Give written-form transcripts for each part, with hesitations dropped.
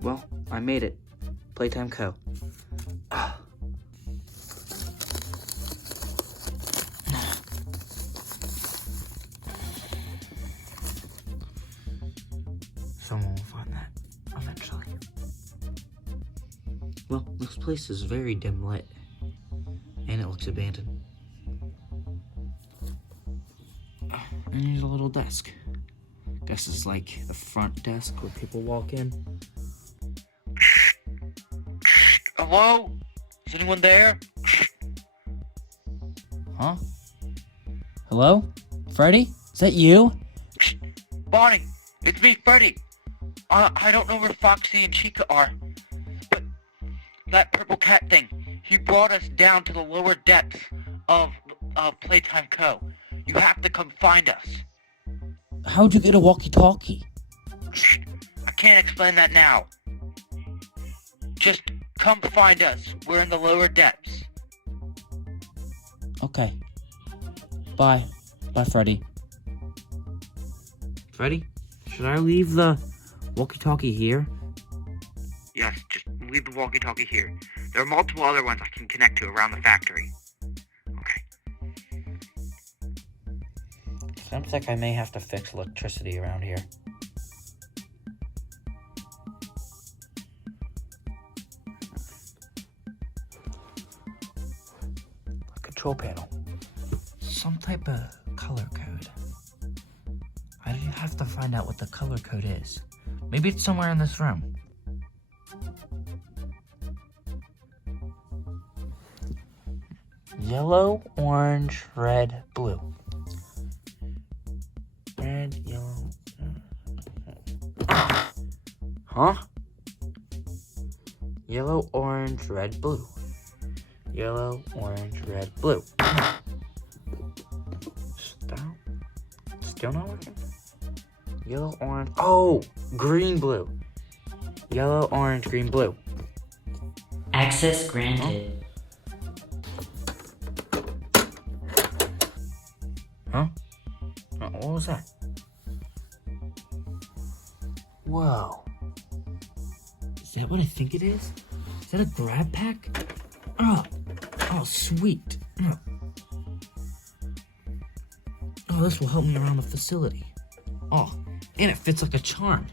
Well, I made it. Playtime Co. Someone will find that eventually. Well, this place is very dim lit, and it looks abandoned. And there's a little desk. Guess it's like the front desk where people walk in. Hello? Is anyone there? Huh? Hello? Freddy? Is that you? Bonnie, it's me, Freddy. I don't know where Foxy and Chica are, but that purple cat thing, he brought us down to the lower depths of Playtime Co. You have to come find us. How'd you get a walkie-talkie? I can't explain that now. Just come find us. We're in the lower depths. Okay. Bye. Bye, Freddy. Freddy? Should I leave the walkie-talkie here? Yes, just leave the walkie-talkie here. There are multiple other ones I can connect to around the factory. Okay. Sounds like I may have to fix electricity around here. A control panel. Some type of color code. I have to find out what the color code is. Maybe it's somewhere in this room. Yellow, orange, red, blue. Red, yellow. Huh? Yellow, orange, red, blue. Yellow, orange, red, blue. Still not working? Yellow, orange. Oh! Green, blue. Yellow, orange, green, blue. Access granted. Huh? What was that? Whoa. Is that what I think it is? Is that a grab pack? Oh, sweet. Oh, this will help me around the facility. Oh, and it fits like a charm.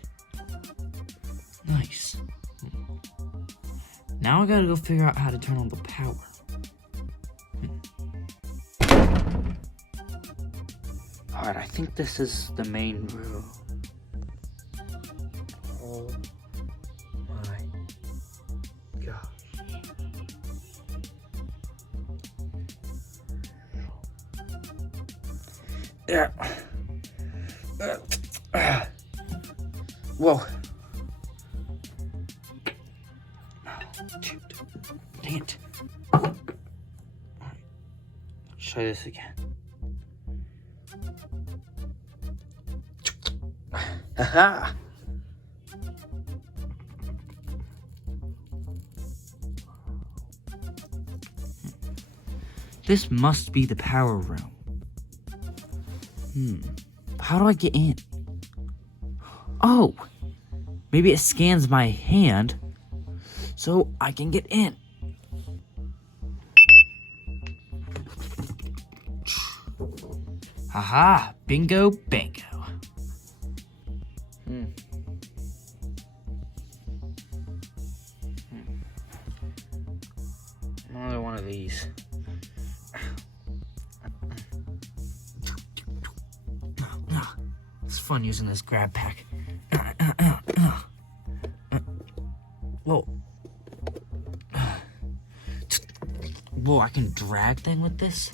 Nice. Now I gotta go figure out how to turn on the power. Alright, I think this is the main room. Oh my gosh. Yeah. Whoa. Shoot. Dang it. Alright. Let's try this again. Haha! This must be the power room. How do I get in? Oh! Maybe it scans my hand so I can get in. Haha! Bingo bango. Another one of these. It's fun using this grab pack. Whoa. Whoa, I can drag things with this?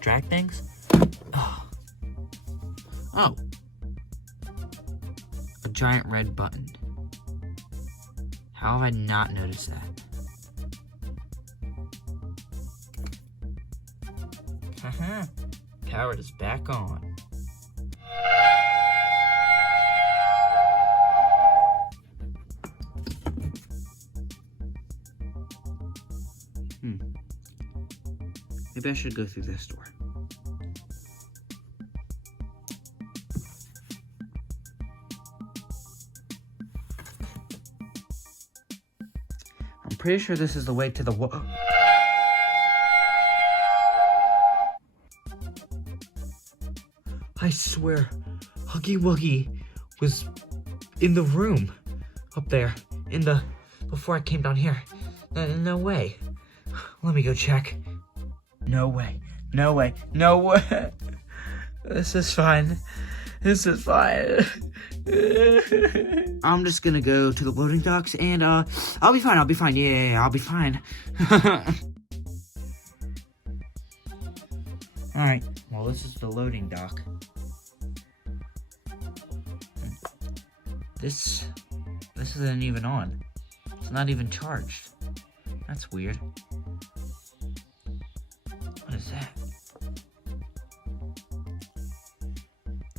Drag things? Oh. A giant red button. How have I not noticed that? Haha. Power is back on. Maybe I should go through this door. pretty sure this is the way to the wall. I swear, Huggy Wuggy was in the room up there before I came down here. No way. Let me go check. No way. No way. No way. This is fine. This is fine. I'm just gonna go to the loading docks and I'll be fine. I'll be fine. Yeah, I'll be fine. Alright, well this is the loading dock. This isn't even on. It's not even charged. That's weird. What is that?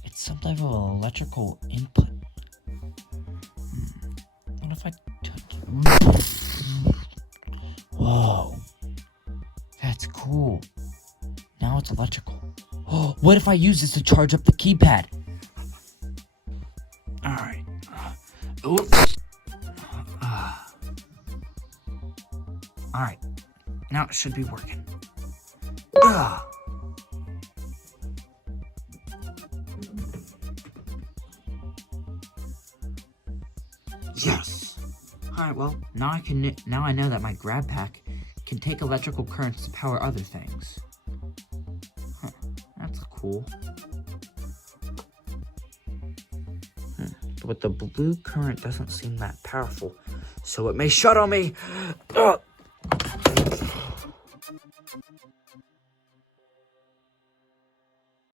It's some type of electrical input. What if I touch it? Whoa. That's cool. Now it's electrical. Oh, what if I use this to charge up the keypad? Alright. Oops. Alright. Now it should be working. Yes. Alright, well, now I know that my grab pack can take electrical currents to power other things. Huh, that's cool. But the blue current doesn't seem that powerful, so it may shut on me.